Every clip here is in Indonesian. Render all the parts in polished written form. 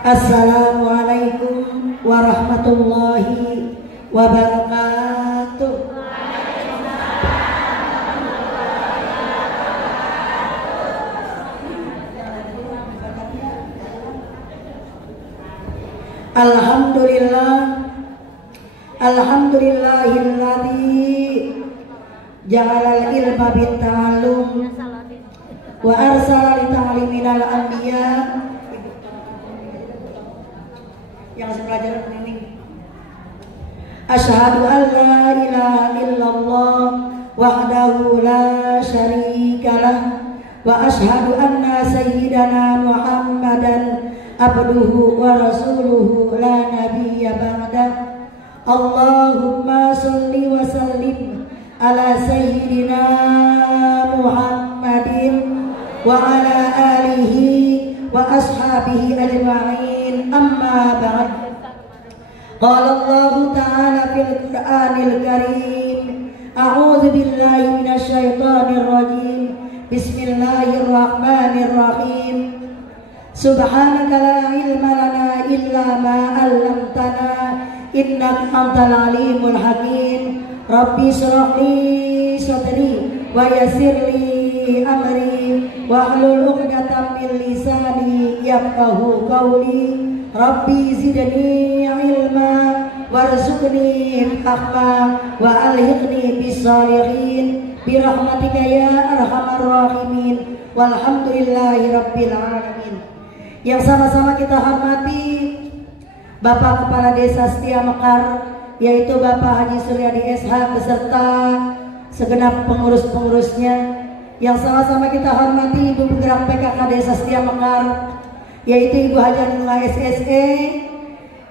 Assalamualaikum warahmatullahi wabarakatuh. Alhamdulillahilladzi ja'alal ilma bitta'allum wa arsala li ta'liminal anbiya. Yang sepelajaran ini asyhadu an la ilaha illallah wahdahu la syarikalah wa asyhadu anna sayyidana Muhammadan abduhu wa rasuluhu la nabiyya ba'dah. Allahumma sholli wa sallim ala sayyidina Muhammadin wa ala alihi wa ashabihi ajma'in. Amma ba'd. Qala Allah ta'ala fil Qur'anil Karim, a'udzu billahi minasy syaithanir rajim. Bismillahirrahmanirrahim. Subhanaka la ilma lana illa ma 'allamtana innaka antal alimul hakim. Rabbi shrah li sadri wa yassir li amri wahlul 'uqdatam min lisani yafqahu qawli. Rabbi zidni ilma warzuqni fahma wa alhiqni bis shalihin bi rahmatika ya arhamar rahimin. Walhamdulillahi rabbil alamin. Yang sama-sama kita hormati Bapak Kepala Desa Setia Mekar, yaitu Bapak Haji Suryadi SH beserta segenap pengurus-pengurusnya. Yang sama-sama kita hormati Ibu Penggerak PKK Desa Setia Mekar, yaitu Ibu Haja Nurullah SSE,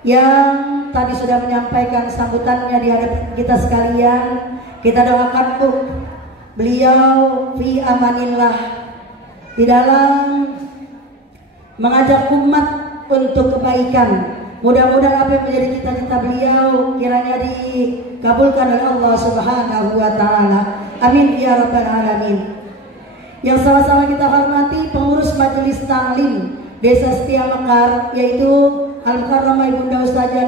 yang tadi sudah menyampaikan sambutannya di hadapan kita sekalian. Kita doakan Bu, beliau fi amanillah di dalam mengajak umat untuk kebaikan. Mudah-mudahan apa yang menjadi cita-cita beliau kiranya dikabulkan oleh Allah Subhanahu wa taala. Amin ya rabbal alamin. Yang sama-sama kita hormati pengurus Majelis Ta'lim Desa Setia Mekar, yaitu Al-Mukarramah Ibunda Ustazah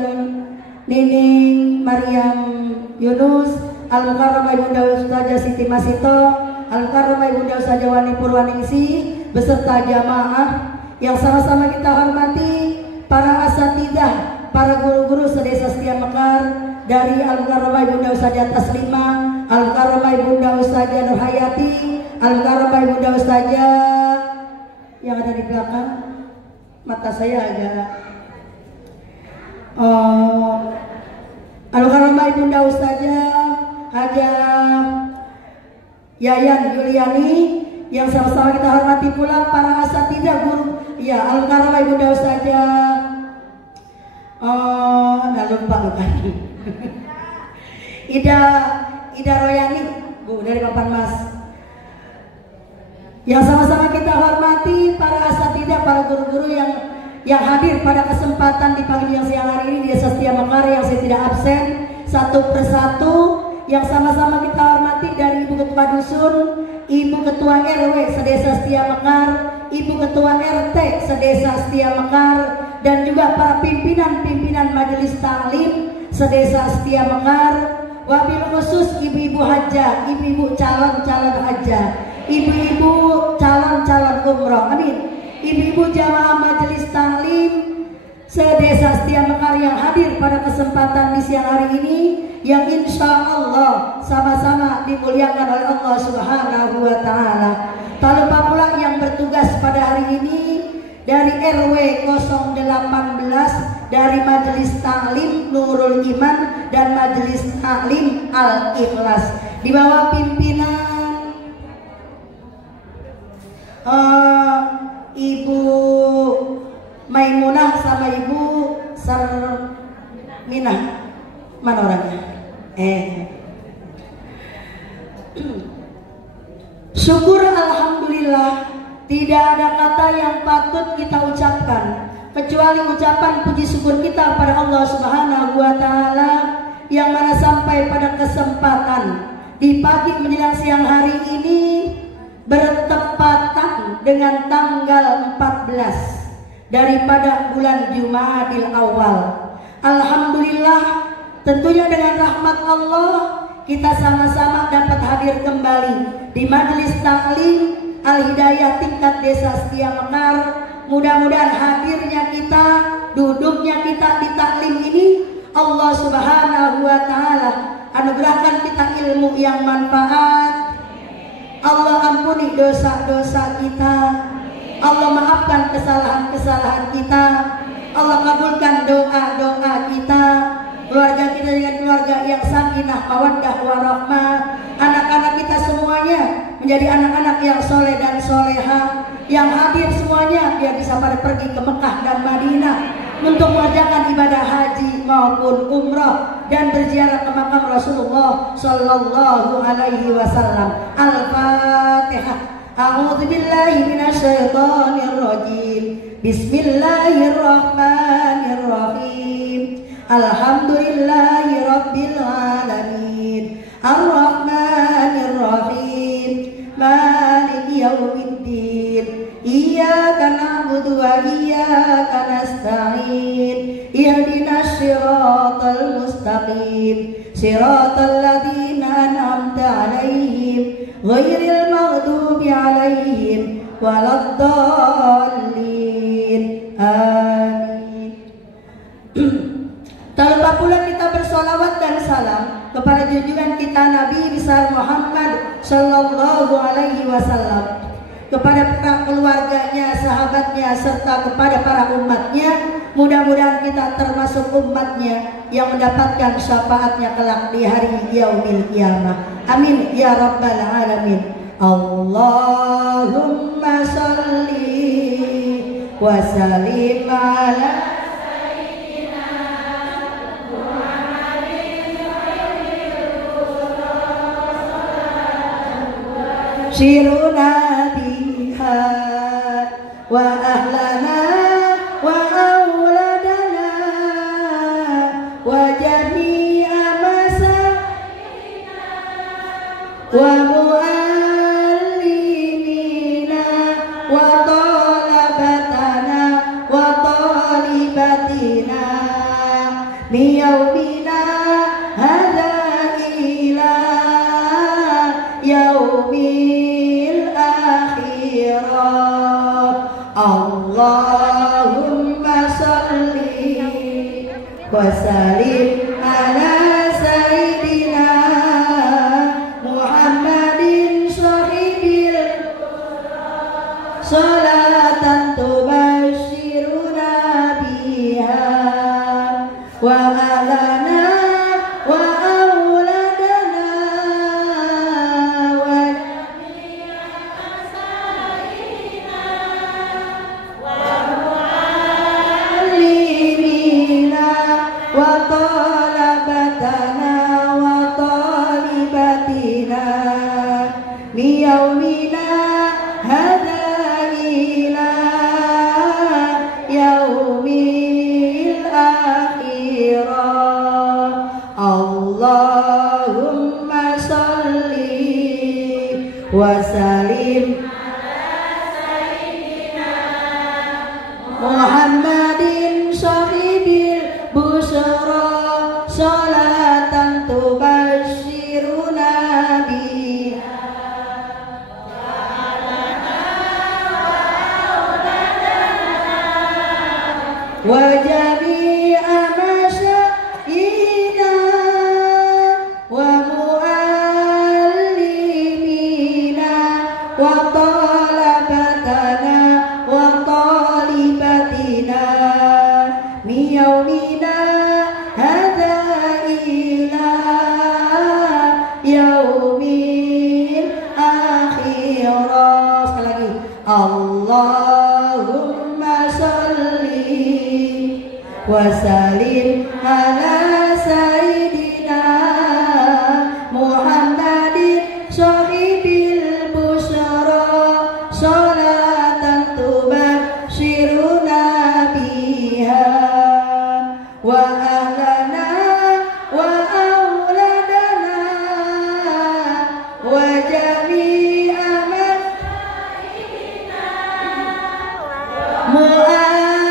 Nining Maryam Yunus, Al-Mukarramah Ibunda Ustazah Siti Masito, Al-Mukarramah Ibunda Ustazah Wani Purwaningsi beserta jamaah. Yang sama-sama kita hormati para asatidzah, para guru-guru sedesa Setia Mekar, dari Al-Mukarramah Ibunda Ustazah Taslimah, Al-Mukarramah Ibunda Ustazah Nurhayati, Al-Mukarramah Ibunda Ustazah yang ada di belakang mata saya agak Al-Mukarramah Ibunda Ustazah Haja Yayan Yuliani. Yang sama-sama kita hormati pula para asatidzah guru, ya, Al-Mukarramah Ibunda Ustazah lupa Ida Royani Bu dari Papan Mas. Yang sama-sama kita hormati para asatidzah, para guru-guru yang hadir pada kesempatan di pagi yang siang hari ini di Desa Setia Mekar, yang saya tidak absen satu persatu. Yang sama-sama kita hormati dari Ibu Ketua Dusun, Ibu Ketua RW Sedesa Setia Mekar, Ibu Ketua RT Sedesa Setia Mekar, dan juga para pimpinan-pimpinan Majelis Ta'lim Sedesa Setia Mekar. Wabil khusus ibu-ibu hajah, ibu-ibu calon-calon hajah, ibu-ibu calon-calon umroh, amin. Ibu-ibu jamaah Majelis Ta'lim Sedesa Setia Mekar yang hadir pada kesempatan di siang hari ini, yang insya Allah sama-sama dimuliakan oleh Allah Subhanahu wa ta'ala. Tak lupa pula yang bertugas pada hari ini dari RW 018 dari Majelis Ta'lim Nurul Iman dan Majelis Ta'lim Al-Ikhlas di bawah pimpinan Ibu Maimunah sama Ibu Sarminah. Mana orangnya? Syukur alhamdulillah, tidak ada kata yang patut kita ucapkan kecuali ucapan puji syukur kita pada Allah Subhanahu wa taala, yang mana sampai pada kesempatan di pagi menjelang siang hari ini bertepatan dengan tanggal 14 daripada bulan Jumadil Awal. Alhamdulillah, tentunya dengan rahmat Allah kita sama-sama dapat hadir kembali di Majelis Taklim Al-Hidayah tingkat Desa Setia Mekar. Mudah-mudahan hadirnya kita, duduknya kita di taklim ini, Allah Subhanahu wa Ta'ala anugerahkan kita ilmu yang manfaat. Allah ampuni dosa-dosa kita, Allah maafkan kesalahan-kesalahan kita, Allah kabulkan doa-doa kita, keluarga kita dengan keluarga yang sakinah, mawaddah, warahmah, anak-anak kita semuanya menjadi anak-anak yang soleh dan soleha, yang hadir semuanya biar bisa pada pergi ke Mekah dan Madinah untuk mengerjakan ibadah haji maupun umrah dan berziarah ke makam Rasulullah Sallallahu Alaihi Wasallam. Al-Fatihah. A'udzu billahi minasyaitonir rajim. Bismillahirrahmanirrahim. Alhamdulillahi rabbil alamin. Ar-Rahmanir Rahim. Maliki yaumiddin. Iyyaka na'budu wa iyyaka nasta'in. Ihdinas siratal mustaqim. Siratal ladzina an'amta 'alaihim ghairil maghdubi 'alaihim waladdallin. Amin. Tak lupa pula kita bersolawat dan salam kepada junjungan kita Nabi besar Muhammad Sallallahu Alaihi Wasallam, kepada para keluarganya, sahabatnya, serta kepada para umatnya. Mudah-mudahan kita termasuk umatnya yang mendapatkan syafaatnya kelak di hari yaumil qiyamah. Amin ya rabbal alamin. Allahumma sholli wa sallim ala Shiruna biha wa ahlana wa auladana wa jami'a masailina wa muallimina wa talabatana wa talibatina miyaumina hadha ila yaumil Allahumma salli wa sallim ala sayyidina Muhammadin sahibil salatan tubashiruna biha wa alana wa auladana wa wa talabatana wa talibatina liyaumina hadha ila yaumil akhirah. Allahumma salli wa sallim Muhammadin sahibil busra salatan tubashiruna biha wa jami'a masyaikina wa muallimina wa talabatana wa talibatina miyaumina hadha ila yaumil akhirah. Sekali lagi, Allahumma salli wa sallim ala sayyidina Muhammadin sahibil busra salatan tubashiruna biha wa ahlana wa auladana wa jami'a mu'allimina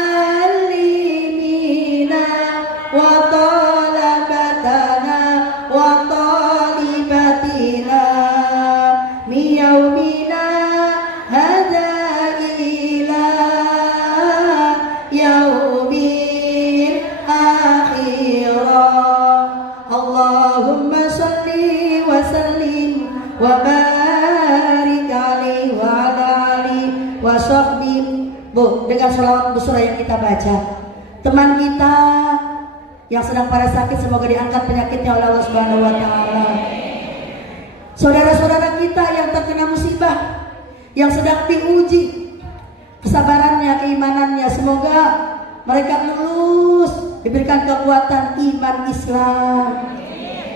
Bu, dengan sholawat busura yang kita baca, teman kita yang sedang pada sakit semoga diangkat penyakitnya oleh Allah Subhanahu wa taala. Saudara-saudara kita yang terkena musibah, yang sedang diuji kesabarannya, keimanannya, semoga mereka lulus, diberikan kekuatan iman Islam.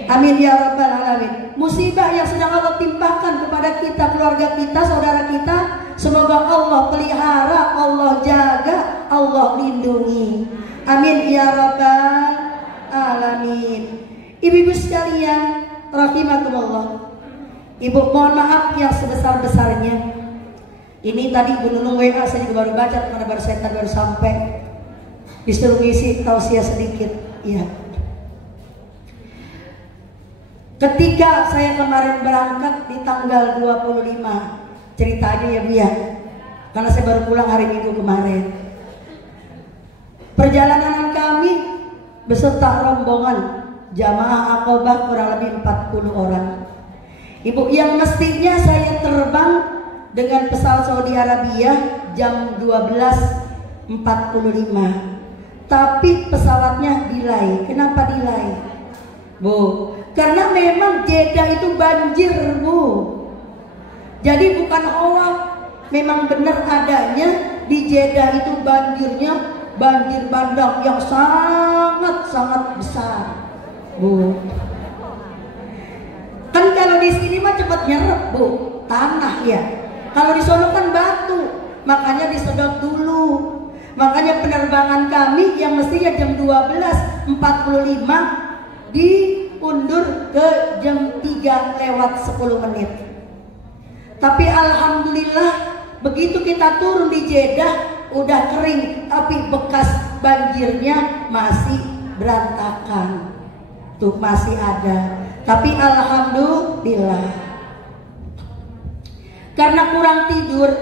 Amin ya rabbal alamin. Musibah yang sedang Allah timpakan kepada kita, keluarga kita, saudara kita, semoga Allah pelihara, Allah jaga, Allah lindungi. Amin ya rabbal alamin. Ibu-ibu sekalian rahimakumullah, Ibu mohon maaf yang sebesar-besarnya. Ini tadi Ibu Nunung WA, saya juga baru baca, kemana baru saya baru sampai, disuruh ngisi tausiah sedikit. Ya, ketika saya kemarin berangkat di tanggal 25, cerita aja ya Bu ya, karena saya baru pulang hari Minggu kemarin. Perjalanan kami beserta rombongan jamaah Aqobah kurang lebih 40 orang. Ibu, yang mestinya saya terbang dengan pesawat Saudi Arabia jam 12.45, tapi pesawatnya delay. Kenapa delay, Bu? Karena memang Jeddah itu banjir, Bu. Jadi bukan hoax, memang benar adanya di Jeddah itu banjirnya banjir bandang yang sangat-sangat besar, Bu. Kan kalau di sini mah cepat nyerap, Bu, tanah ya. Kalau di sono kan batu, makanya disedot dulu. Makanya penerbangan kami yang mestinya jam 12.45 diundur ke jam 3:10. Tapi alhamdulillah begitu kita turun di Jeddah udah kering, tapi bekas banjirnya masih berantakan. Tuh masih ada. Tapi alhamdulillah, karena kurang tidur,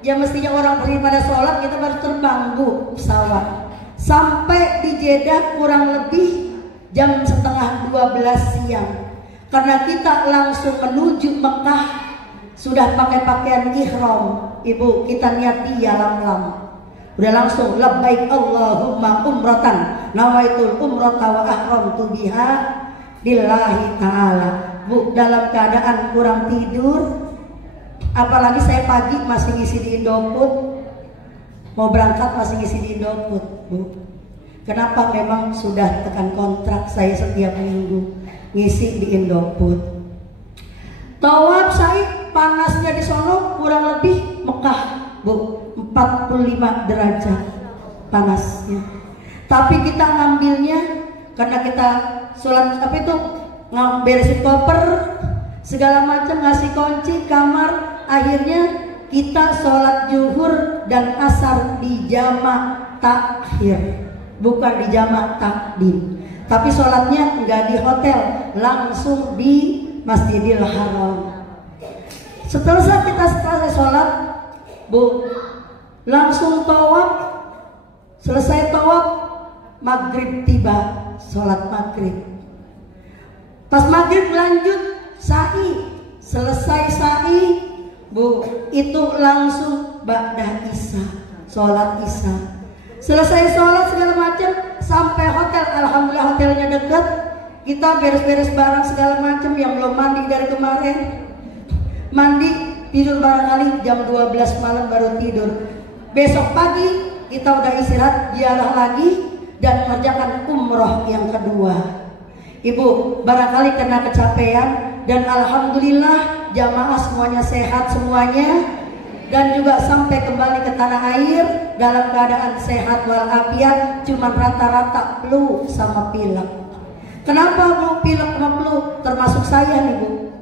ya mestinya orang beri pada sholat, kita baru terbang, Bu, pesawat. Sampai di Jeddah kurang lebih jam setengah 12 siang. Karena kita langsung menuju Mekah, sudah pakai pakaian ihram, Ibu, kita niat di lam-lam. Udah langsung labbaik Allahumma umratan, nawaitul umrata wa ahramtu biha lillahi ta'ala. Bu, dalam keadaan kurang tidur, apalagi saya pagi masih ngisi di Indofood, mau berangkat masih ngisi di Indofood, Bu. Kenapa? Memang sudah tekan kontrak saya setiap minggu ngisi di Indofood. Tawaf saya panasnya di sono kurang lebih Mekah, Bu, 45 derajat panasnya. Tapi kita ngambilnya karena kita sholat apa itu, beresin koper segala macam, ngasih kunci kamar. Akhirnya kita sholat zuhur dan asar di jamak takhir, bukan di jamak takdim. Tapi sholatnya enggak di hotel, langsung di Masjidil Haram. Setelah saya sholat, Bu, langsung tawaf. Selesai tawaf, maghrib tiba, sholat maghrib. Pas maghrib lanjut sa'i. Selesai sa'i, Bu, itu langsung ba'dah isya, sholat isya. Selesai sholat segala macam, sampai hotel. Alhamdulillah hotelnya dekat. Kita beres-beres barang segala macam, yang belum mandi dari kemarin mandi, tidur barangkali jam 12 malam baru tidur. Besok pagi kita udah istirahat, ziarah lagi dan mengerjakan umroh yang kedua. Ibu, barangkali kena kecapean, dan alhamdulillah jamaah semuanya sehat semuanya, dan juga sampai kembali ke tanah air dalam keadaan sehat walafiat. Cuman rata-rata flu sama pilek. Kenapa, Bu, pilek sama flu? Termasuk saya nih, Bu.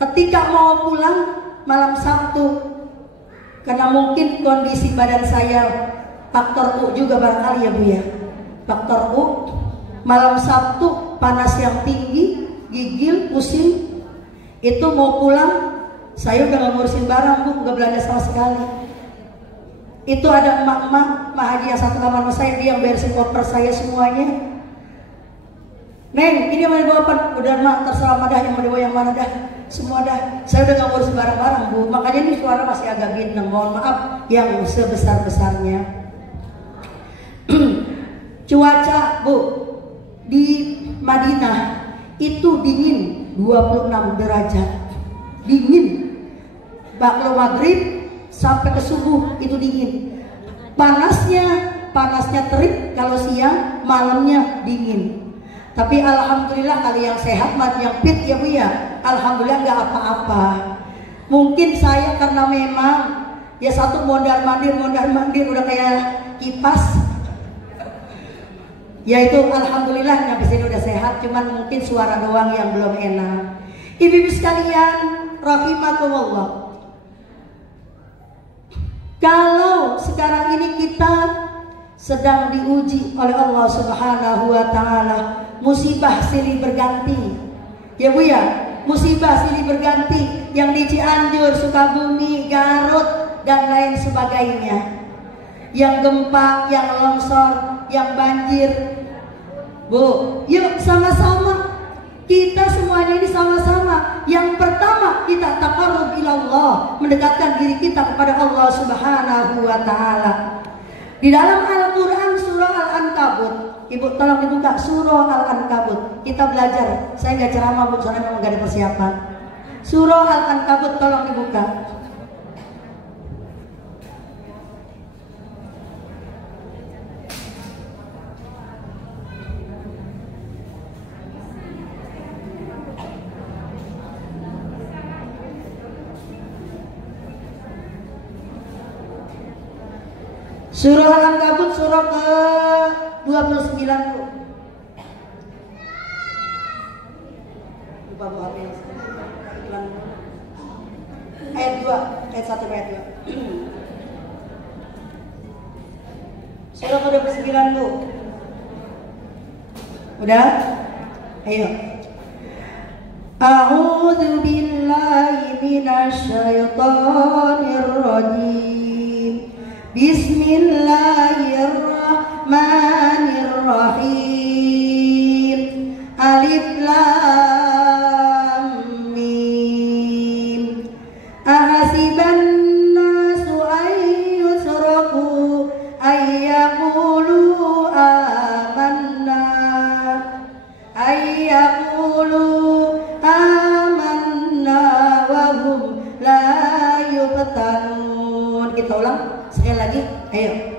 Ketika mau pulang malam Sabtu, karena mungkin kondisi badan saya faktor U juga barangkali ya, Bu ya. Faktor U, malam Sabtu panas yang tinggi, gigil, pusing. Itu mau pulang, saya udah gak ngurusin barang, Bu, gak belanja sama sekali. Itu ada emak-emak, Mak Haji yang satu kamar sama saya, dia yang beresin koper saya semuanya. Neng, ini yang mau dibawa apa? Udah, Mak, terserah Mak dah, yang mau dibawa yang mana dah. Semua saya udah nggak ngurus barang-barang Bu, makanya ini suara masih agak bintang. Mohon maaf yang sebesar-besarnya. Cuaca Bu di Madinah itu dingin 26 derajat, dingin. Kalau maghrib sampai ke subuh itu dingin. Panasnya terik kalau siang, malamnya dingin. Tapi alhamdulillah kali yang sehat, yang fit ya Bu ya, alhamdulillah nggak apa-apa. Mungkin saya karena memang ya satu mondar mandir udah kayak kipas. Ya itu alhamdulillah nyampe sini udah sehat, cuman mungkin suara doang yang belum enak. Ibu-ibu sekalian, rahimakumullah. Kalau sekarang ini kita sedang diuji oleh Allah Subhanahu wa taala, musibah silih berganti. Ya Bu ya, musibah silih berganti yang di Cianjur, Sukabumi, Garut dan lain sebagainya. Yang gempa, yang longsor, yang banjir. Bu, yuk sama-sama kita semuanya ini sama-sama. Yang pertama kita taqarrub ilallah, mendekatkan diri kita kepada Allah Subhanahu wa taala. Di dalam Al-Qur'an surah Al-Ankabut, Ibu tolong dibuka surah Al-Ankabut. Kita belajar. Saya nggak ceramah Bu, soalnya memang nggak ada persiapan. Surah Al-Ankabut tolong dibuka. Surah Al-Ankabut surah ke-29 Bu. Lupa Bu apa yang iklan. Ayat 2, ayat 1 ayat 2. Surah ke-29 Bu. Udah? Ayo. A'udzu billahi minasy syaithanir rajim. Bismillahirrahmanirrahim. Alif lam mim. Ahasiban nasu ayyusraku ayyaqulu amanna wa hum la yuftanun. Kita ulang sekali lagi, ayo.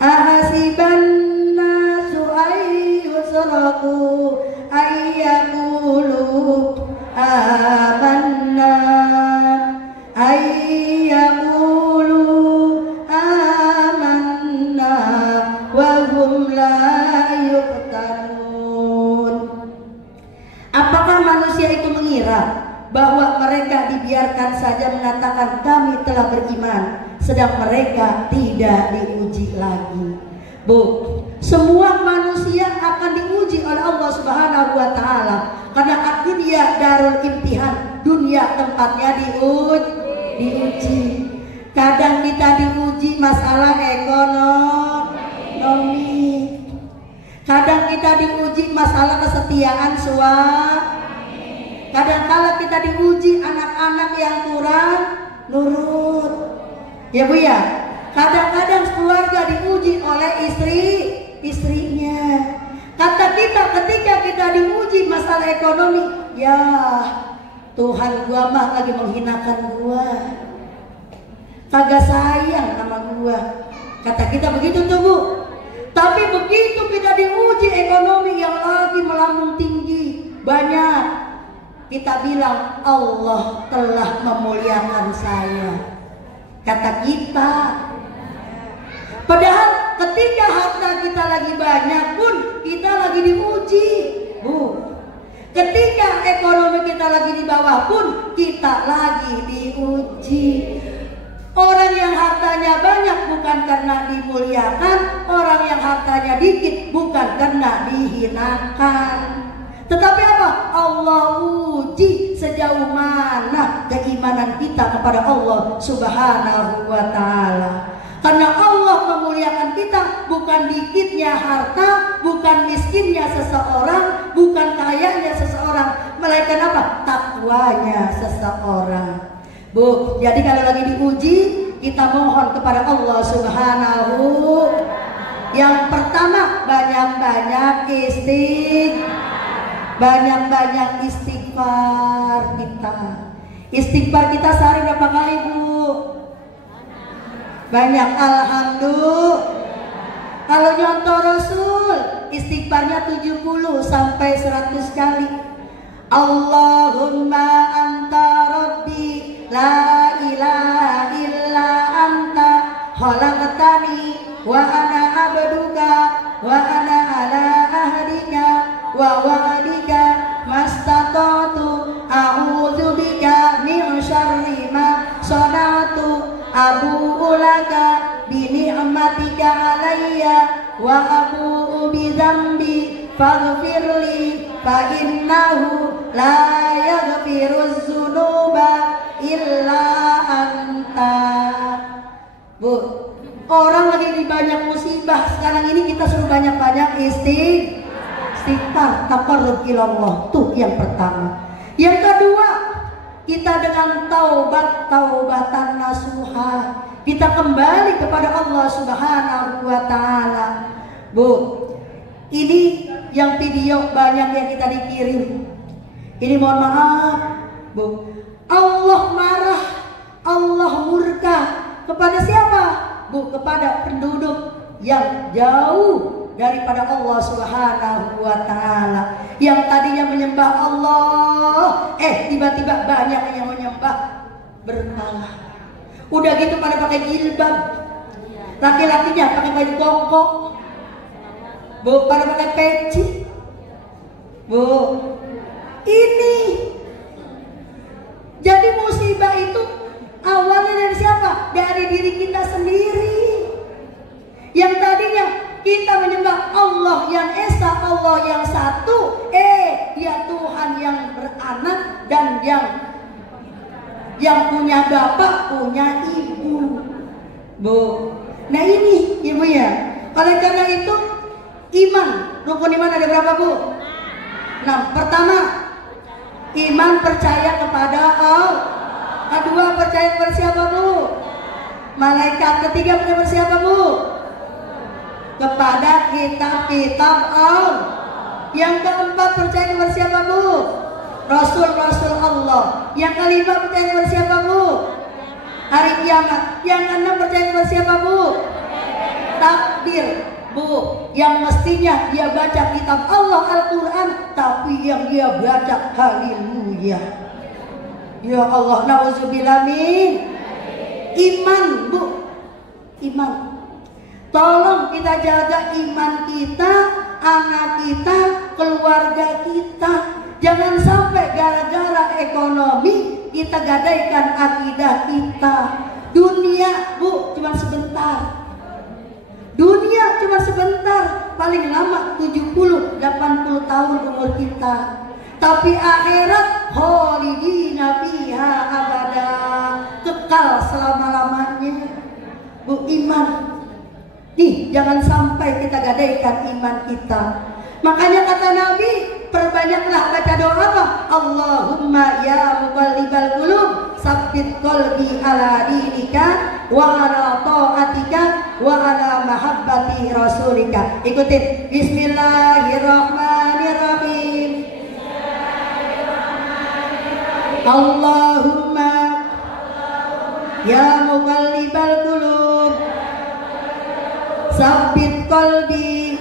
Ahasiban nasu ayyusraku ayyaqulu amanna wa hum la yuftanun. Apakah manusia itu mengira bahwa mereka dibiarkan saja mengatakan kami telah beriman, sedang mereka tidak diuji lagi? Bu, semua manusia akan diuji oleh Allah Subhanahu wa taala, karena dunia darul imtihan, dunia tempatnya diuji. Kadang kita diuji masalah ekonomi, kadang kita diuji masalah kesetiaan suami, kadang-kala kita diuji anak-anak yang kurang nurut. Ya Bu ya, kadang-kadang keluarga diuji oleh istrinya. Kata kita ketika kita diuji masalah ekonomi, ya Tuhan gua mah lagi menghinakan gua, kagak sayang sama gua. Kata kita begitu tuh Bu. Tapi begitu kita diuji ekonomi yang lagi melambung tinggi banyak, kita bilang Allah telah memuliakan saya. Kata kita. Padahal ketika harta kita lagi banyak pun kita lagi diuji, Bu. Ketika ekonomi kita lagi di bawah pun kita lagi diuji. Orang yang hartanya banyak bukan karena dimuliakan, orang yang hartanya dikit bukan karena dihinakan. Tetapi apa? Allah uji sejauh mana keimanan kita kepada Allah Subhanahu wa taala. Karena Allah memuliakan kita bukan dikitnya harta, bukan miskinnya seseorang, bukan kayanya seseorang, melainkan apa? Takwanya seseorang. Bu, jadi kalau lagi diuji, kita mohon kepada Allah Subhanahu. Yang pertama, banyak-banyak istighfar kita. Istighfar kita sehari berapa kali, Bu? Banyak. Alhamdulillah. Kalau nyontoh Rasul, istighfarnya 70 sampai 100 kali. Allahumma anta rabbi la ilaha illa anta khalaqtani wa ana abduka wa ana ala ahdika wa wa'dika mastata'tu a'udzu bika min syarri ma sana'tu abu'u laka bi ni'matika alayya wa abu'u bi dzambi faghfirli fa innahu la yaghfiruz dzunuba illa anta. Bu, orang lagi di banyak musibah sekarang ini, kita suruh banyak-banyak istighfar, taqarrub ilallah. Tuh yang pertama. Yang kedua, kita dengan taubatan nasuha, kita kembali kepada Allah Subhanahu wa taala. Bu, ini yang video banyak yang kita dikirim. Ini mohon maaf, Bu. Allah marah, Allah murka kepada siapa? Bu, kepada penduduk yang jauh daripada Allah Subhanahu wa taala, yang tadinya menyembah Allah, tiba-tiba banyak yang menyembah berhala. Udah gitu pada pakai jilbab, laki-lakinya pakai baju koko, Bu, pada pakai peci. Bu, ini jadi musibah itu awalnya dari siapa? Dari diri kita sendiri. Yang tadinya kita menyembah Allah yang esa, Allah yang satu, dia Tuhan yang beranak dan yang punya bapak, punya ibu. Bu, nah ini ibu ya. Oleh karena itu, iman, rukun iman ada berapa, Bu? 6. Pertama, iman percaya kepada Allah. Kedua, percaya kepada siapa, Bu? Malaikat. Ketiga, percaya kepada siapa, Bu? Kepada kitab-kitab Allah. Yang keempat, percaya kepada siapa, Bu? Rasul-rasul Allah. Yang kelima, percaya kepada siapa, Bu? Hari kiamat. Yang keenam, percaya kepada siapa, Bu? Takdir, Bu. Yang mestinya dia baca kitab Allah Al-Quran, tapi yang dia baca haleluya. Ya Allah, na'udzubillah min. Iman, Bu. Iman. Tolong kita jaga iman kita, anak kita, keluarga kita. Jangan sampai gara-gara ekonomi kita gadaikan akidah kita. Dunia, Bu, cuma sebentar. Dunia cuma sebentar, paling lama 70-80 tahun umur kita. Tapi akhirat khalidina fiha abada, kekal selama-lamanya. Bu, iman. Nih, jangan sampai kita gadaikan iman kita. Makanya kata Nabi, perbanyaklah baca doa apa? Allahumma ya muqallibal qulub, tsabbit qalbi ala dinika wa ala ta'atika wa ala mahabbati rasulika. Ikutin. Bismillahirrahmanirrahim. Allahumma ya muqallibal qulub, tsabbit qalbi,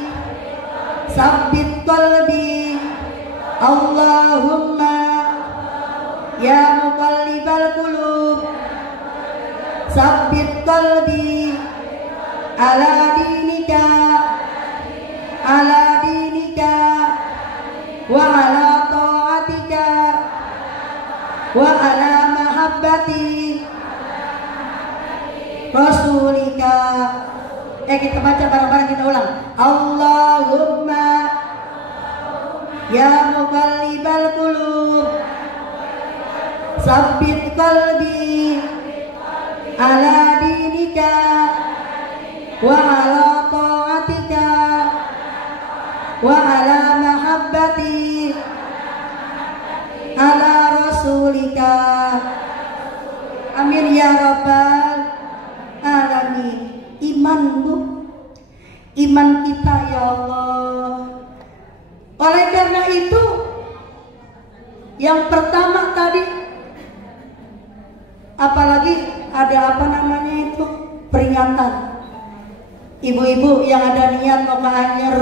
tsabbit qalbi. Allahumma ya muqallibal qulub, tsabbit qalbi ala dinika, ala dinika wa ala ta'atika wa ala mahabbati rasulika. Kita baca bareng-bareng, kita ulang. Allahumma ya muqallibal qulub, tsabbit qalbi ala dinika wa ala ta'atika wa ala mahabbati ya Rabbal alamin. Iman Bu, iman kita ya Allah. Oleh karena itu yang pertama tadi, apalagi ada apa namanya itu, peringatan. Ibu-ibu yang ada niat mau ke Anyer,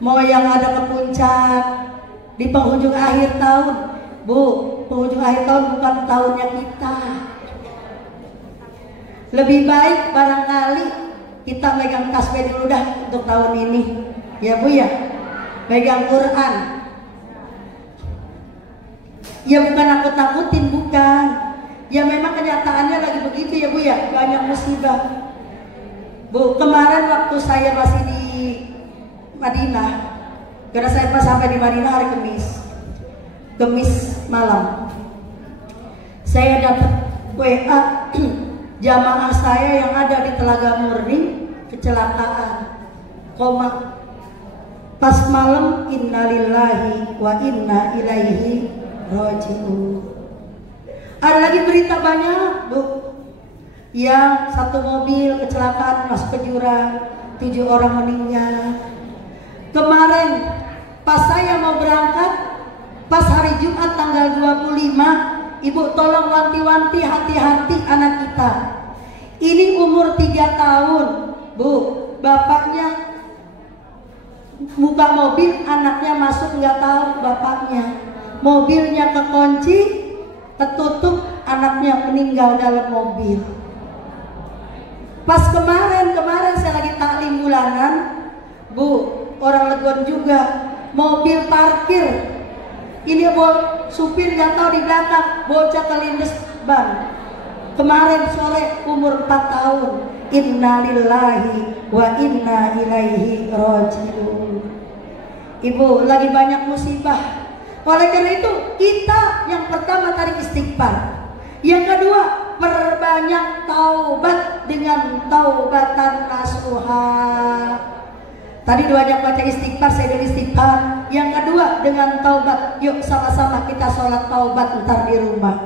mau yang ada ke puncak di penghujung akhir tahun, Bu, penghujung akhir tahun bukan tahunnya kita. Lebih baik barangkali kita megang tasbih dulu dah untuk tahun ini, ya Bu ya, megang Quran. Ya bukan nakut-nakutin, bukan. Ya memang kenyataannya lagi begitu ya Bu ya, banyak musibah. Bu, kemarin waktu saya masih di Madinah, karena saya pas sampai di Madinah hari Kamis malam, saya dapat WA jamaah saya yang ada di Telaga Murni kecelakaan, koma. Pas malam, innalillahi wa inna ilaihi raji'un. Ada lagi berita banyak Bu, yang satu mobil kecelakaan masuk ke jurang, 7 orang meninggal. Kemarin pas saya mau berangkat, pas hari Jumat tanggal 25, Ibu tolong wanti-wanti hati-hati anak kita. Ini umur 3 tahun Bu, bapaknya buka mobil, anaknya masuk nggak tahu bapaknya. Mobilnya kekunci, ketutup, anaknya meninggal dalam mobil. Pas kemarin saya lagi taklim bulanan Bu, orang Legon juga, mobil parkir. Ini supir nggak tahu di belakang, bocah kelindes ban. Kemarin sore umur 4 tahun. Innalillahi wa inna ilaihi raji'un. Ibu, lagi banyak musibah. Oleh karena itu kita yang pertama tadi istighfar, yang kedua perbanyak taubat dengan taubatan nasuha. Tadi banyak baca istighfar, saya dari istighfar. Yang kedua dengan taubat. Yuk sama-sama kita sholat taubat ntar di rumah,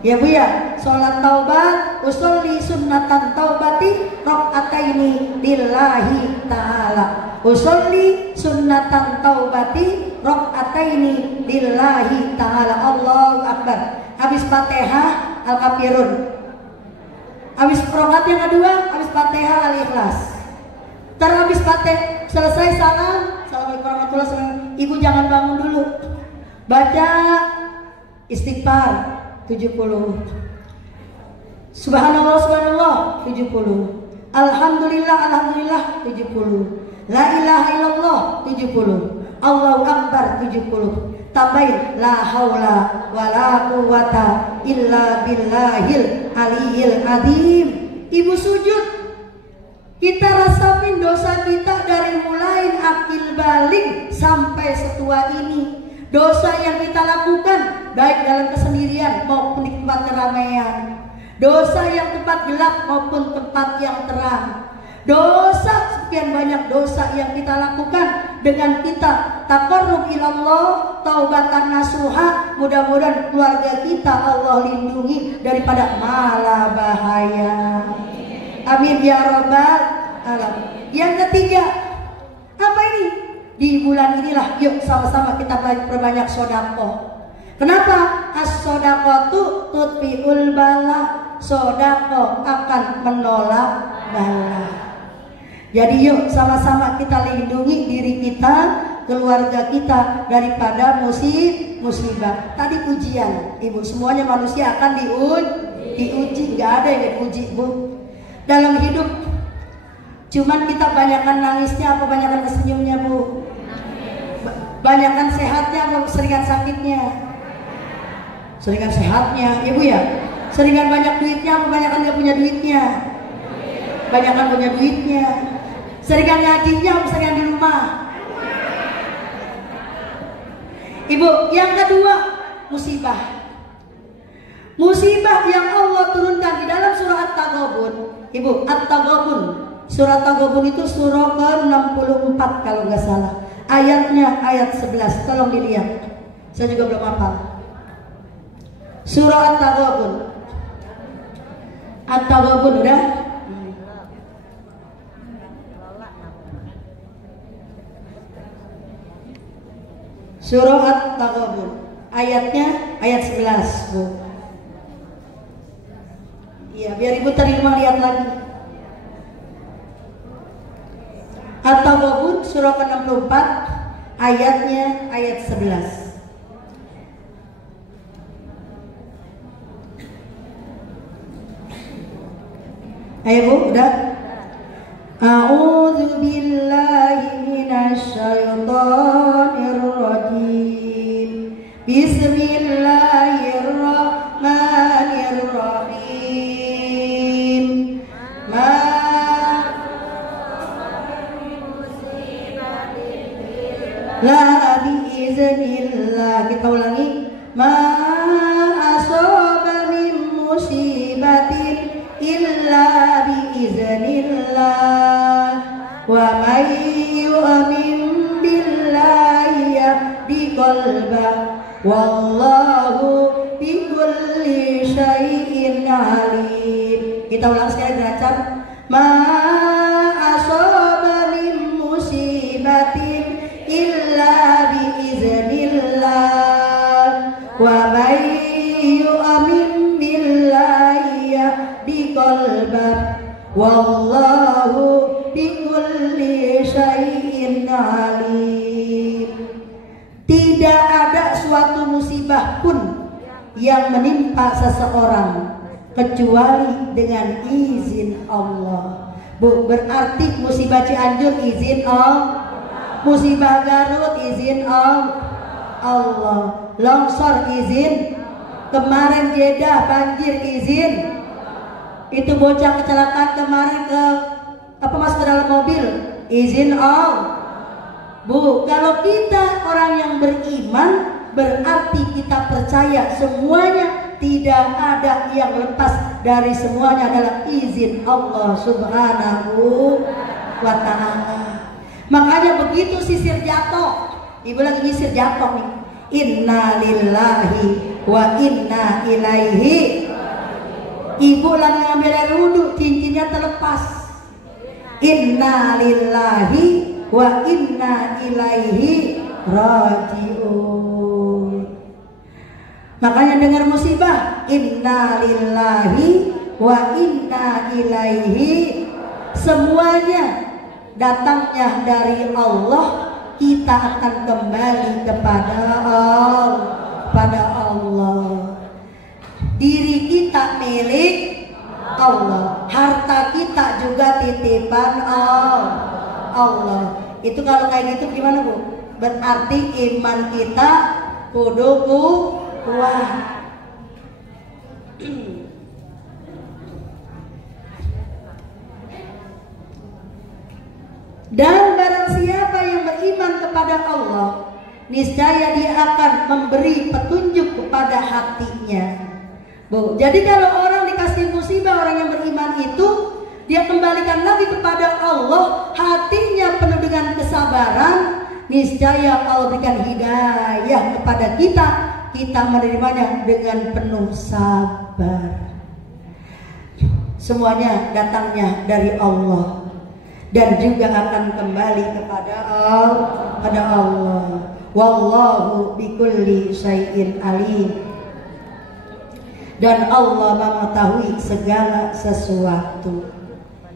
ya Bu ya. Sholat taubat, usolli sunnatan taubati rok'ataini lillahi ta'ala. Usolli sunnatan taubati rok'ataini lillahi ta'ala. Allahu Akbar. Habis Fatihah Al-Kafirun, habis rokat yang kedua, habis Fatihah Al-Ikhlas. Habis Fatihah selesai salam, assalamualaikum warahmatullahi wabarakatuh. Ibu jangan bangun dulu, baca istighfar 70, subhanallah subhanallah 70, alhamdulillah 70, la ilaha illallah 70, Allahu Akbar 70. Tambahin la haula wala quwata illa billahil aliyil azim. Ibu sujud, kita rasain dosa kita dari mulai akil balik sampai setua ini. Dosa yang kita lakukan baik dalam kesendirian maupun di tempat keramaian, dosa yang tempat gelap maupun tempat yang terang. Dosa, sekian banyak dosa yang kita lakukan dengan kita taqarrub ilallah, taubatan nasuha. Mudah-mudahan keluarga kita Allah lindungi daripada mala bahaya. Amin ya rabbal alamin. Yang ketiga, apa ini? Di bulan inilah yuk sama-sama kita perbanyak sedekah. Kenapa? As-shadaqatu tutfi'ul bala. Sedekah akan menolak bala. Jadi yuk sama-sama kita lindungi diri kita, keluarga kita daripada musibah. Tadi ujian, Ibu, semuanya manusia akan diuji, nggak ada yang diuji Bu. Dalam hidup, cuman kita banyakan nangisnya apa banyakan kesenyumnya Bu? Banyakan sehatnya apa seringan sakitnya? Seringan sehatnya, Ibu ya. Seringan banyak duitnya apa banyakan nggak punya duitnya? Banyakan punya duitnya. Seringan ngajinya apa seringan di rumah? Ibu, yang kedua musibah. Musibah yang Allah turunkan di dalam surah At-Taghabun. Ibu, At-Taghabun, surah At-Taghabun itu surah ke-64 kalau nggak salah. Ayatnya ayat 11, tolong dilihat. Saya juga belum hafal. Surah At-Taghabun. At-Taghabun udah? Surah At-Taghabun. Ayatnya ayat 11, Bu. Iya, biar Ibu terima lihat lagi. At-Taghabun surah ke-64, ayatnya ayat 11. Ayo Bu, udah? A'udzu billahi minasy syaithanir rajim. Bismillahirrahmanirrahim. La biiznillah. Kita ulangi. Ma asaba min musibatin illa biiznillah. Wa may yu'min billahi yahdi qalbah. Wallahu bikulli syai'in alim. Kita ulang sekali derajat. Ma asaba min musibatin illa biiznillah wa may yu'min billahi yahdi qalbah wallahu bikulli syai'in alim. Tidak ada suatu musibah pun yang menimpa seseorang kecuali dengan izin Allah. Bu, berarti musibah Cianjur izin Allah. Musibah Garut izin Allah. Longsor izin. Kemarin Jeddah banjir izin. Itu bocah kecelakaan kemarin masuk ke dalam mobil izin Allah. Bu, kalau kita orang yang beriman berarti kita percaya semuanya tidak ada yang lepas dari semuanya adalah izin Allah Subhanahu wa ta'ala. Makanya begitu sisir jatuh, Ibu lagi nyisir jatuh nih. Inna lillahi wa inna ilaihi. Ibu lagi ngambil air wudhu, cincinnya terlepas. Inna lillahi wa inna ilaihi raji'un. Makanya dengar musibah, inna lillahi wa inna ilaihi. Semuanya datangnya dari Allah, kita akan kembali kepada Allah. Diri kita milik Allah, harta kita juga titipan Allah. Itu kalau kayak gitu gimana Bu? Berarti iman kita kudu kuat. Dan barang siapa yang beriman kepada Allah, niscaya dia akan memberi petunjuk kepada hatinya. Bu, jadi kalau orang dikasih musibah, orang yang beriman itu dia kembalikan lagi kepada Allah, hatinya penuh dengan kesabaran, niscaya Allah berikan hidayah kepada kita, kita menerimanya dengan penuh sabar. Semuanya datangnya dari Allah dan juga akan kembali kepada Allah. Wallahu bikulli syai'in alim. Dan Allah mengetahui segala sesuatu.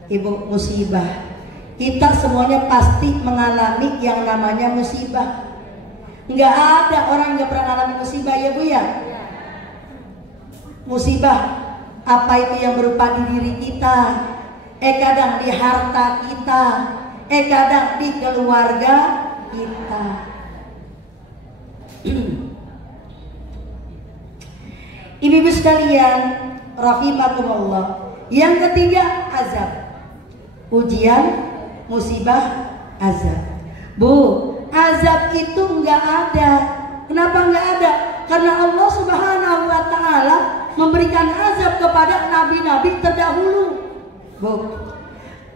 Ibu, musibah, kita semuanya pasti mengalami yang namanya musibah. Nggak ada orang yang pernah mengalami musibah, ya Bu ya. Musibah apa itu yang berupa di diri kita, kadang di harta kita, kadang di keluarga kita. Ibu-ibu sekalian, rahimakumullah. Yang ketiga, azab. Ujian, musibah, azab. Bu, azab itu enggak ada. Kenapa enggak ada? Karena Allah Subhanahu wa ta'ala memberikan azab kepada nabi-nabi terdahulu. Bu,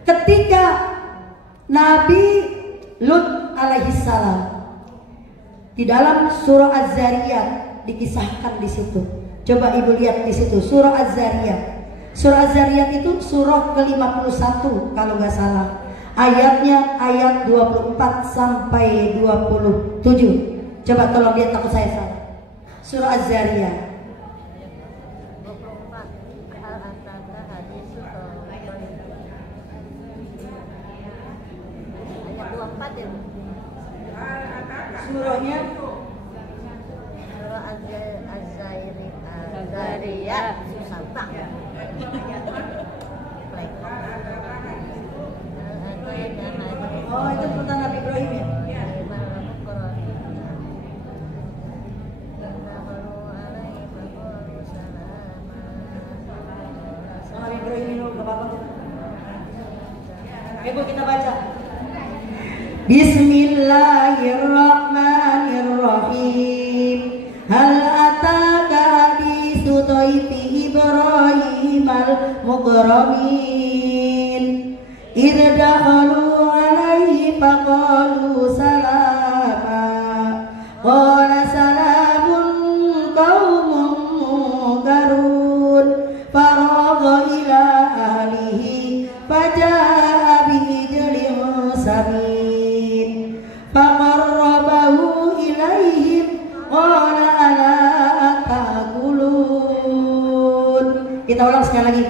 ketika Nabi Lut alaihissalam, di dalam surah Az-Zariyat dikisahkan di situ. Coba Ibu lihat di situ, surah Az-Zariyat. Surah Az-Zariyat itu surah ke-51 kalau nggak salah. Ayatnya ayat 24 sampai 27. Coba tolong lihat, takut saya salah. Surah Az-Zariyat. Surahnya Surah Az-Zariyat susah banget. Oh, itu tentang Nabi Ibrahim ya? Nabi Ibrahim itu enggak apa-apa. Ibu kita baca. Bismillahirrahmanirrahim. Hal ataka haditsu dhaifi Ibrahim al-mukramin. Idza dakhalu alaihi faqalu salama. Qala salamun qaumun munkarun. Faragha ila ahlihi faja'a bi'ijlin samin. Faqarrabahu ilaihim qala ala ta'kulun. Kita ulang sekali lagi.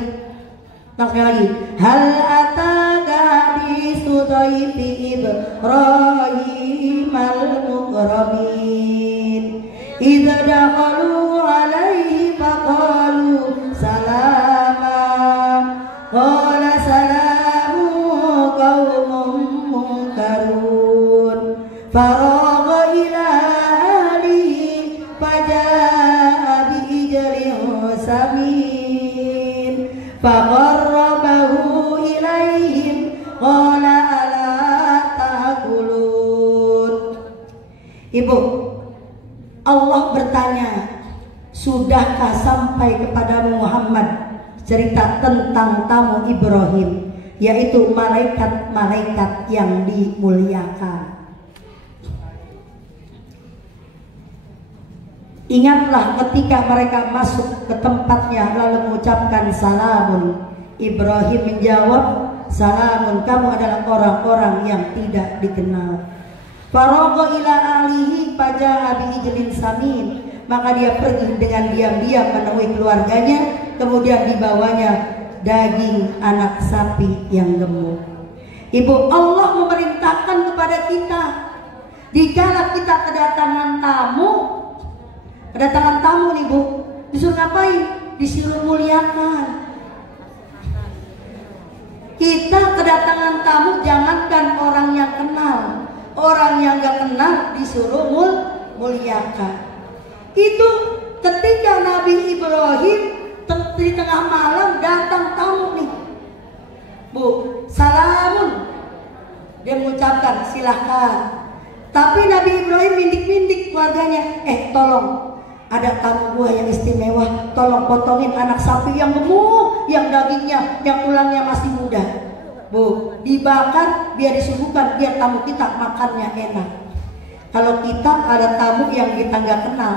Hal ataka haditsu dhaifi Ibrahim al-mukramin. Idza dakhalu alaihi faqalu salama. Qala salamun qaumun munkarun. Faragha ila ahlihi faja'a bi'ijlin samin. Faqarrabahu ilaihim qala ala ta'kulun. Ibu, Allah bertanya, sudahkah sampai kepada Muhammad cerita tentang tamu Ibrahim, yaitu malaikat-malaikat yang dimuliakan? Ingatlah ketika mereka masuk ke tempatnya lalu mengucapkan salamun. Ibrahim menjawab, salamun, kamu adalah orang-orang yang tidak dikenal. Faragha ila alihi faja'a bi'ijlin samin. Maka dia pergi dengan diam-diam menemui keluarganya, kemudian dibawanya daging anak sapi yang gemuk. Ibu, Allah memerintahkan kepada kita, dikala kita kedatangan tamu nih Bu, disuruh ngapain? Disuruh muliakan. Kita kedatangan tamu, jangankan orang yang kenal, orang yang gak kenal disuruh muliakan. Itu ketika Nabi Ibrahim di tengah malam datang tamu nih Bu, salamun, dia mengucapkan silahkan. Tapi Nabi Ibrahim mindik-mindik keluarganya, tolong, ada tamu gua yang istimewa, tolong potongin anak sapi yang gemuk, yang dagingnya, yang tulangnya masih muda. Bu, dibakar biar disuguhkan, biar tamu kita makannya enak. Kalau kita ada tamu yang kita nggak kenal,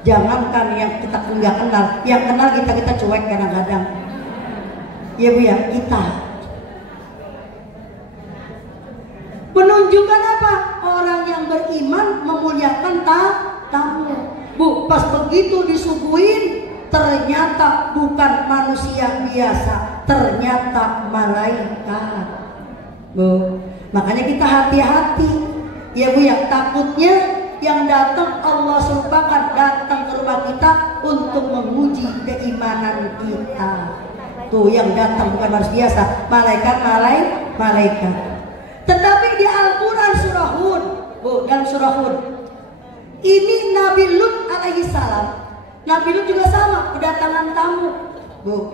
jangankan yang kita nggak kenal, yang kenal kita cuek kadang-kadang. Ya Bu ya, kita menunjukkan apa? Orang yang beriman memuliakan tamu. Bu, pas begitu disuguhin, ternyata bukan manusia biasa, ternyata malaikat. Bu, makanya kita hati-hati. Ya Bu ya, takutnya yang datang Allah serupakan datang ke rumah kita untuk menguji keimanan kita. Tuh yang datang bukan manusia biasa, malaikat. Tetapi di Al-Quran surah Hud, Bu, dalam surah Hud ini Nabi Lut alaihi salam. Nabi Lut juga sama, kedatangan tamu. Bu,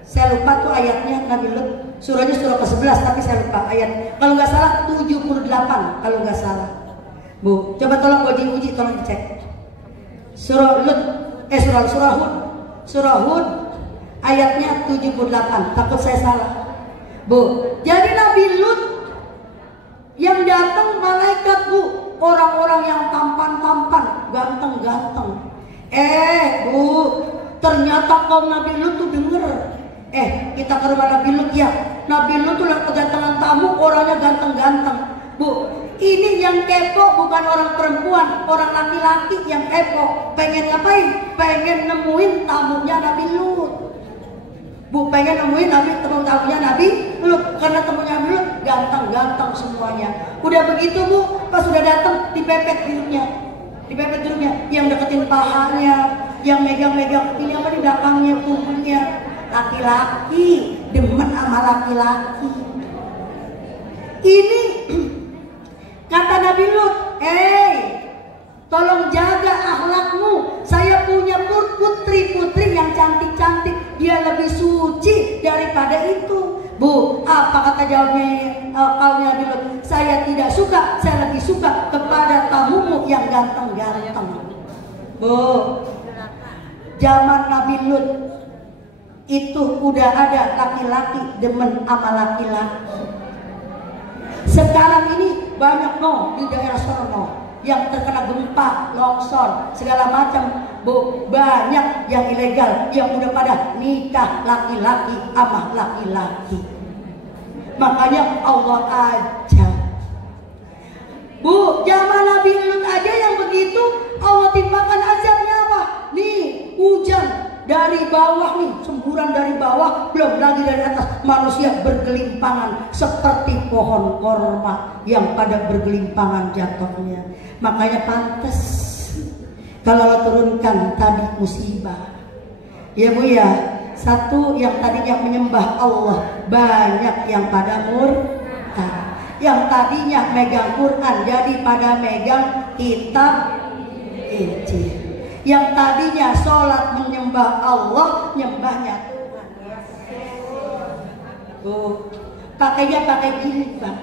saya lupa tuh ayatnya Nabi Lut. Surahnya surah ke-11 tapi saya lupa ayat. Kalau nggak salah 78 kalau nggak salah. Bu, coba tolong uji tolong dicek. Surah Lut, surah Hud. Surah Hud ayatnya 78. Takut saya salah. Bu, jadi Nabi Lut yang datang malaikat Bu, orang-orang yang tampan-tampan, ganteng-ganteng. Bu, Ternyata kaum Nabi Lut tuh denger, kita ke rumah Nabi Lut ya. Nabi Lut tuh lihat kedatangan tamu, orangnya ganteng-ganteng. Bu, ini yang kepo bukan orang perempuan, orang laki-laki yang kepo. Pengen ngapain? Pengen nemuin tamunya Nabi Lut. Bu, pengen nemuin tamunya Nabi Lut. Karena tamunya Nabi Lut ganteng-ganteng semuanya. Udah begitu bu, pas sudah datang dipepet duduknya. Yang deketin pahanya, yang megang-megang ini apa di belakangnya, punggungnya. Laki-laki, demen sama laki-laki. Ini kata Nabi Lut, tolong jaga akhlakmu. Saya punya putri-putri yang cantik-cantik, dia lebih suci daripada itu. Bu, apa kata jawabnya kaumnya Nabi Lut? Saya tidak suka, saya lebih suka kepada tamumu yang ganteng-ganteng. Bu, zaman Nabi Lut itu udah ada laki-laki demen sama laki-laki. Sekarang ini banyak di daerah sono yang terkena gempa, longsor, segala macam. Bu, banyak yang ilegal, yang udah pada nikah laki-laki sama laki-laki. Makanya Allah aja. Bu, zaman Nabi Lut aja yang begitu, Allah timpakan azabnya apa? Nih, hujan dari bawah nih, semburan dari bawah, belum lagi dari atas, manusia bergelimpangan seperti pohon korma yang pada bergelimpangan jatuhnya. Makanya pantas kalau Allah turunkan tadi musibah. Ya bu ya, satu yang tadinya menyembah Allah, banyak yang pada murtad. Yang tadinya megang Quran jadi pada megang kitab Injil. Yang tadinya sholat menyembah Allah, nyembahnya Tuhan. Pakainya pakai jilbab,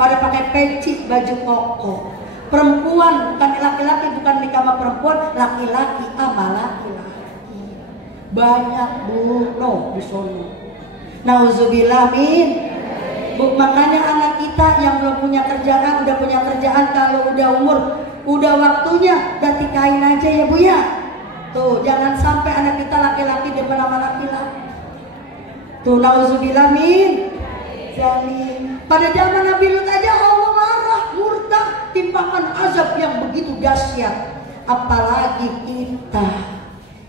pada pakai peci, baju koko. Perempuan bukan laki-laki, bukan nikah sama perempuan, laki-laki sama laki-laki. Banyak bu, di sono. Nauzubillah min. Bu, makanya anak kita yang belum punya kerjaan, udah punya kerjaan, kalau udah umur, udah waktunya, udah tikain aja ya bu ya. Tuh, jangan sampai anak kita laki-laki demen sama laki-laki. Tuh, nauzubillah min. Jadi, pada zaman Nabi Lut aja Allah marah, murka, timpakan azab yang begitu dahsyat. Apalagi kita.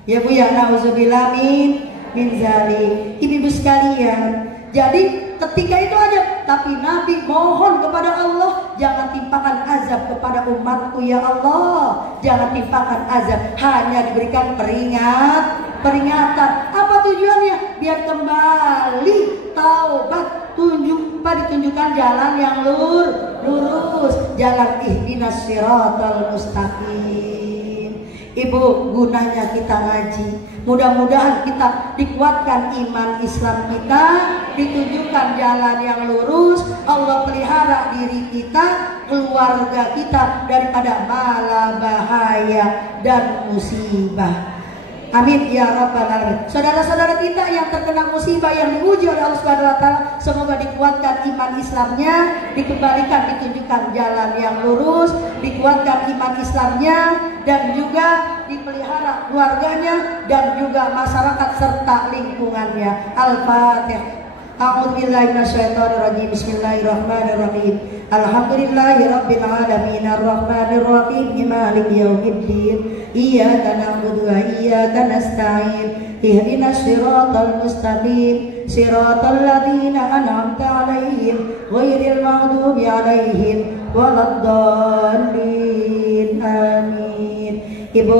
Ya bu ya, nauzubillah min zalim. Ibu-ibu sekalian, jadi ketika itu aja, tapi Nabi mohon kepada Allah, jangan timpakan azab kepada umatku ya Allah. Jangan timpakan azab, hanya diberikan peringatan. Apa tujuannya? Biar kembali taubat, ditunjukkan jalan yang lurus, jalan ihdinas siratal mustaqim. Ibu, gunanya kita ngaji. Mudah-mudahan kita dikuatkan iman Islam kita, ditunjukkan jalan yang lurus, Allah pelihara diri kita, keluarga kita daripada bala bahaya dan musibah. Amin ya rabbal alamin. Saudara-saudara kita yang terkena musibah, yang diuji oleh Allah Subhanahu wa taala, semoga dikuatkan iman Islamnya, dikembalikan, ditunjukkan jalan yang lurus, dikuatkan iman Islamnya, dan juga dipelihara keluarganya dan juga masyarakat serta lingkungannya. Al-Fatihah. A'udzubillahi minasyaitonir rajim. Bismillahirrahmanirrahim. Alhamdulillahirabbil alamin arrahmanir rahim maliki yaumiddin. Iyyaka na'budu wa iyyaka nasta'in. Ihdinas siratal mustaqim. Siratal ladzina an'amta 'alaihim ghairil maghdubi 'alaihim waladdallin. Amin. Ibu,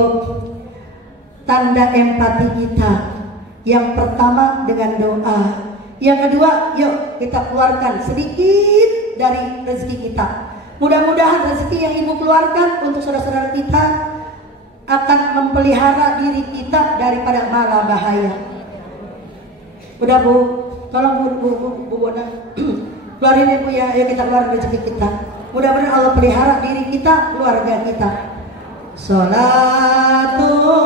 tanda empati kita yang pertama dengan doa. Yang kedua, yuk kita keluarkan sedikit dari rezeki kita. Mudah-mudahan rezeki yang ibu keluarkan untuk saudara-saudara kita akan memelihara diri kita daripada bala bahaya. Udah bu, tolong bu Bona, keluarin ibu ya, ayo kita keluar rezeki kita. Mudah-mudahan Allah pelihara diri kita, keluarga kita. Salatullah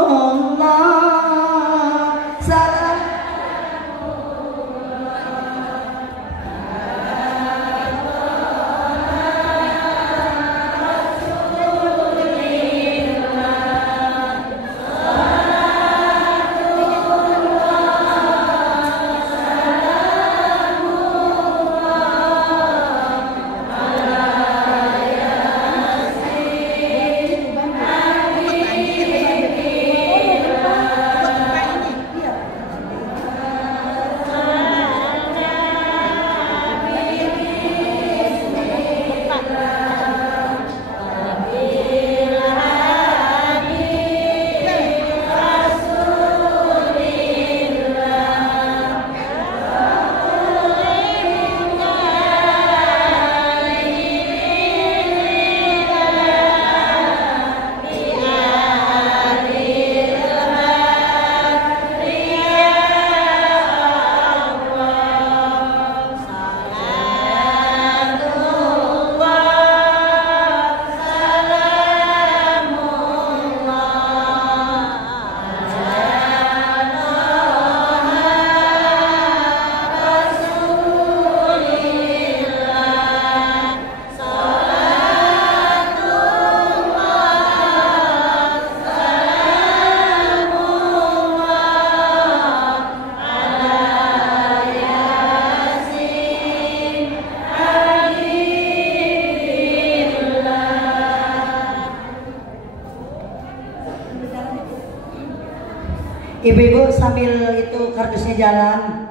Ibu-ibu sambil itu kardusnya jalan.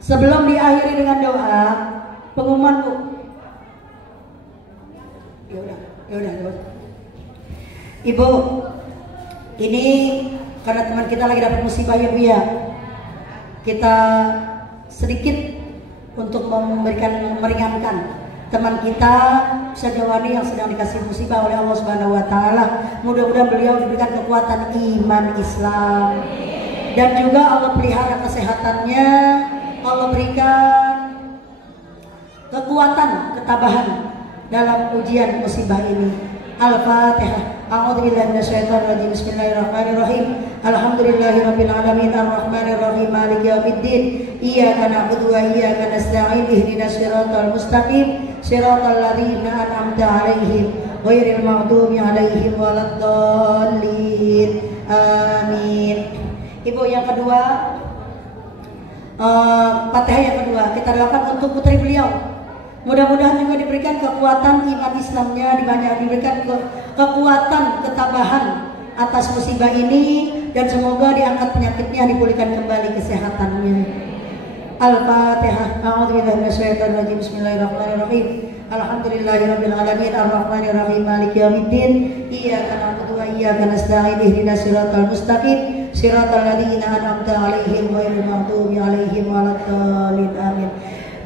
Sebelum diakhiri dengan doa, pengumuman Bu. Ya udah. Ibu, ini karena teman kita lagi dapat musibah ya Bu ya. Kita sedikit untuk meringankan teman kita Syahjawani yang sedang dikasih musibah oleh Allah Subhanahu wa taala. Mudah-mudahan beliau diberikan kekuatan iman Islam dan juga Allah pelihara kesehatannya, Allah berikan kekuatan ketabahan dalam ujian musibah ini. Al-Fatihah. A'udzubillahi minasyaitonirrajim. Bismillahirrahmanirrahim. Alhamdulillahirabbil alamin arrahmanirrahim maliki yaumiddin. Iyyaka na'budu wa iyyaka nasta'in. Ihdinas siratal mustaqim. Siratal ladzina an'amta 'alaihim ghairil maghdubi 'alaihim waladdallin. Amin. Ibu yang kedua, Fatihah yang kedua kita doakan untuk putri beliau. Mudah-mudahan juga diberikan kekuatan iman Islamnya, diberikan kekuatan ketabahan atas musibah ini, dan semoga diangkat penyakitnya, dipulihkan kembali kesehatannya. Al-Fatihah. A'udzubillahi minasyaitonirrajim. Bismillahirrahmanirrahim. Alhamdulillahirabbil alamin arrahmanirrahim maliki yaumiddin. Iyyaka na'budu wa iyyaka nasta'in. Ihdinas siratal mustaqim. Siratal ladzina an'amta 'alaihim ghairil maghdubi alaihim waladdallin. Amin.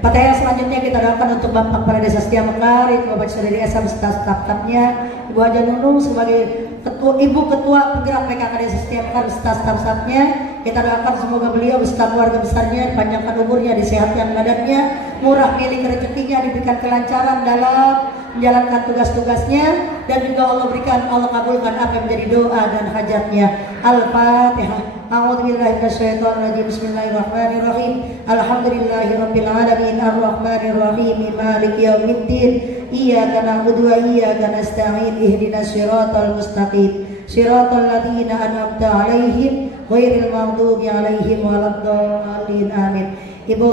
Fatihah yang selanjutnya kita doakan untuk Bapak Kepala Desa Setia Mekar, Bapak Saudari Esa beserta staf-stafnya, Ibu Haja Nunung sebagai Ibu Ketua Penggerak PKK Desa Setia Mekar beserta staf-stafnya. Kita doakan semoga beliau beserta keluarga besarnya dipanjangkan umurnya, disehatkan badannya, murah pilih rezekinya, diberikan kelancaran dalam menjalankan tugas-tugasnya, dan juga Allah kabulkan apa yang menjadi doa dan hajatnya. Al-Fatihah. A'udzubillahi minasyaitonirrajim. Bismillahirrahmanirrahim. Alhamdulillahirabbil alamin arrahmanirrahim maliki yaumiddin. Iyyaka na'budu wa iyyaka nasta'in. Ihdinas siratal mustaqim. Siratal ladzina an'amta 'alaihim ghairil maghdubi alaihim waladdallin. Amin. Ibu,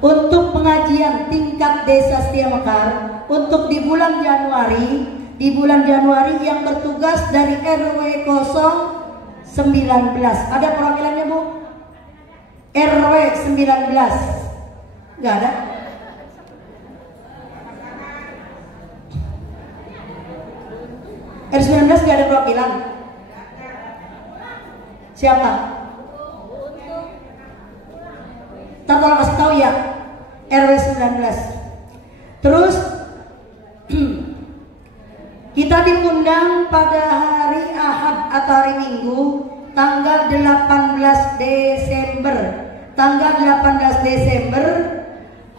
untuk pengajian tingkat Desa Setia Mekar untuk di bulan Januari yang bertugas dari RW 019. Ada perwakilannya Bu? RW 19. Enggak ada? R19 enggak ada perwakilan? Siapa? Tolong kasih tahu ya, RW 19. Terus kita diundang pada hari Ahad atau hari Minggu tanggal 18 Desember. Tanggal 18 Desember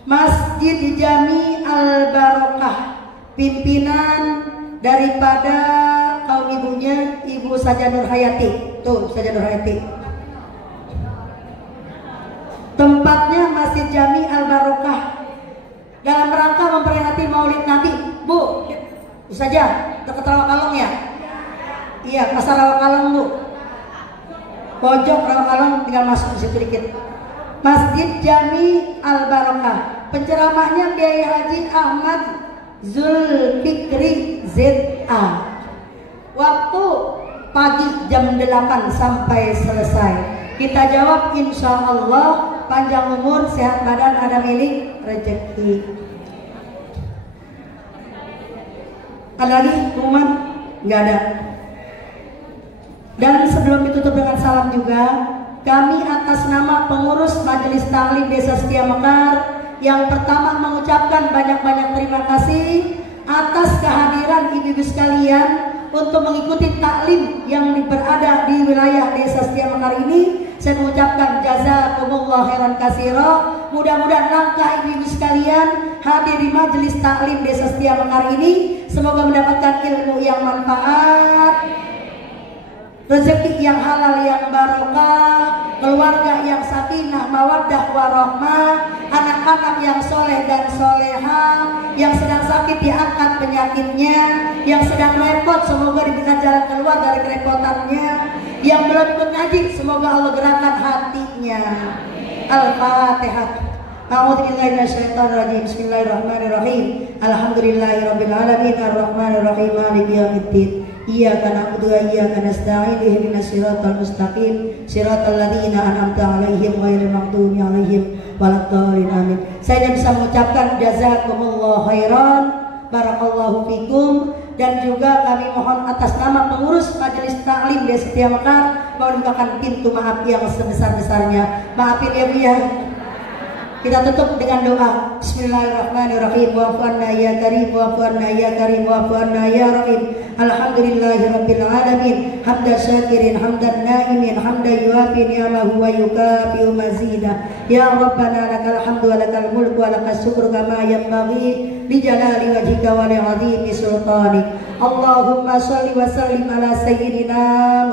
Masjid Jami Al-Barokah, pimpinan daripada kaum ibunya Ibu Saja Nur Hayati. Tuh, Saja Nur Hayati. Tempatnya Masjid Jami Al-Barokah dalam rangka memperingati Maulid Nabi. Bu saja dekat Rawakalong ya? Iya, pasar Rawakalong Bu. Pojok Rawakalong, tinggal masuk di situ dikit. Masjid Jami Al-Barokah. Penceramahnya Kiai Haji Ahmad Zulfikri ZA. Waktu pagi jam 8 sampai selesai. Kita jawab insya Allah, panjang umur, sehat badan, ada milik rezeki. Ada lagi pengumuman? Nggak ada. Dan sebelum ditutup dengan salam juga, kami atas nama pengurus Majelis Taklim Desa Setia Mekar yang pertama mengucapkan banyak-banyak terima kasih atas kehadiran ibu-ibu sekalian untuk mengikuti taklim yang berada di wilayah Desa Setia Mekar ini. Saya mengucapkan jazakumullah khairan katsira. Mudah-mudahan langkah ibu-ibu sekalian hadir di majelis taklim Desa Setia Mekar ini semoga mendapatkan ilmu yang manfaat, rezeki yang halal yang barokah, keluarga yang sakinah mawaddah warahmah, anak-anak yang soleh dan solehah, yang sedang sakit diangkat penyakitnya, yang sedang repot semoga diberikan jalan keluar dari kerepotannya, yang belum ikut ngaji semoga Allah gerakkan hatinya. Al-Fatihah. A'udzubillahi minasyaitonirrajim. Bismillahirrahmanirrahim. Alhamdulillahirabbil alamin arrahmanirrahim maliki yaumiddin. Iyyaka na'budu wa iyyaka nasta'in ihdinas siratal mustaqim siratal ladzina an'amta 'alaihim ghairil maghdubi 'alaihim waladdallin amin. Saya bisa mengucapkan jazakumullah khairan, barakallahu fikum, dan juga kami mohon atas nama pengurus Majelis Taklim Desa Setia Mekar membukakan pintu maaf yang sebesar-besarnya. Maafin ya Bu ya. Kita tutup dengan doa. Bismillahirrahmanirrahim. Wa'fu anna ya karim, wa'fu anna ya karim, wa'fu anna ya rahim. Alhamdulillahirabbil alamin. Hamdan syakirin, hamdan naimin, hamdan yuafi ni'amahu wa yukafi'u mazidah. Ya Rabbana lakal hamdu wa lakal mulku wa lakas syukru kama yanbaghi li jalali wajhika wa li 'azimi sultanik. Allahumma shalli wa sallim ala sayyidina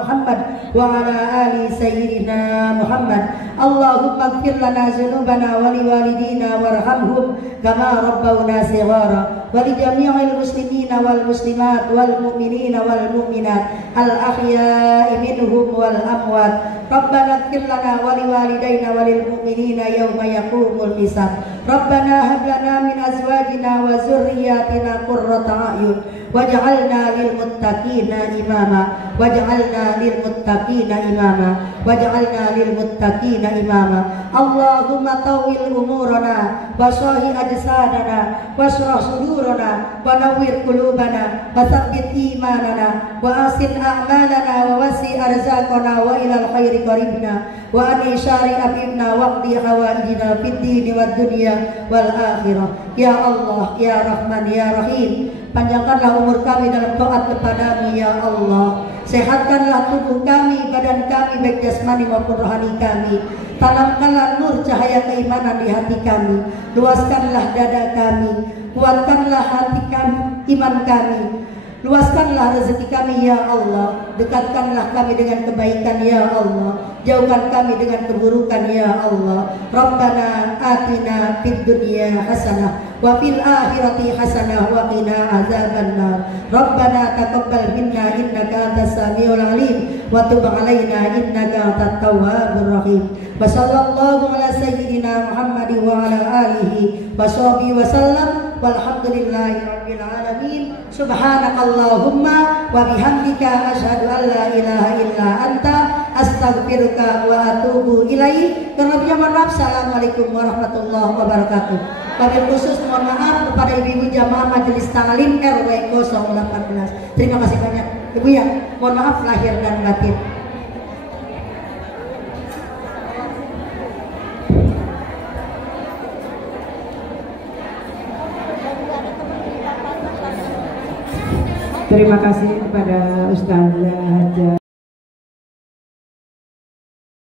Muhammad wa ala ali sayyidina Muhammad. Allahumma ighfir lana dzunubana wa li walidina warhamhum kama rabbawna shighara wa li jami'il muslimina wal muslimat wal mu'minina wal mu'minat al ahya'i minhum wal amwat. Rabbana ighfir lana wa li walidayna wa lil mu'minina yawma yaqumul hisab. Rabbana hab lana min azwajina wa dzurriyyatina qurrata a'yun waj'alna lil muttaqina imama waj'alna lil muttaqina imama waj'alna lil muttaqina imama. Allahumma tawil umurana wa sahih ajsadana wa shrah sudurana wa nawwir qulubana wa tsabbit imanana wa asin a'malana wa wasi arzaqana wa ilal khairi qaribna wa ani syari abibna waqdi hawaijina fid dini wad dunya wal akhirah. Ya Allah, ya Rahman, ya Rahim, panjangkanlah umur kami dalam taat kepadamu ya Allah. Sehatkanlah tubuh kami, badan kami, baik jasmani maupun rohani kami. Tanamkanlah nur cahaya keimanan di hati kami. Luaskanlah dada kami, kuatkanlah hati kami, iman kami. Luaskanlah rezeki kami ya Allah. Dekatkanlah kami dengan kebaikan ya Allah. Jauhkan kami dengan keburukan ya Allah. Rabbana atina fid dunya hasanah wa fil akhirati hasanah wa qina azabannar. Rabbana taqabbal minna innaka antas samiul alim wa tub alaina innaka antat tawwabur rahim. Wa sallallahu ala sayyidina Muhammad wa ala alihi wa sahbihi wa sallam. Walhamdulillahi rabbil alamin. Subhanakallahumma wa bihamdika asyhadu an la ilaha illa anta astaghfiruka wa atubu ilaik. Terlebih mohon maaf. Assalamualaikum warahmatullahi wabarakatuh. Wabil khusus mohon maaf kepada ibu-ibu jamaah Majelis Taklim RW 018. Terima kasih banyak Ibu ya. Mohon maaf lahir dan batin. Terima kasih kepada Ustazah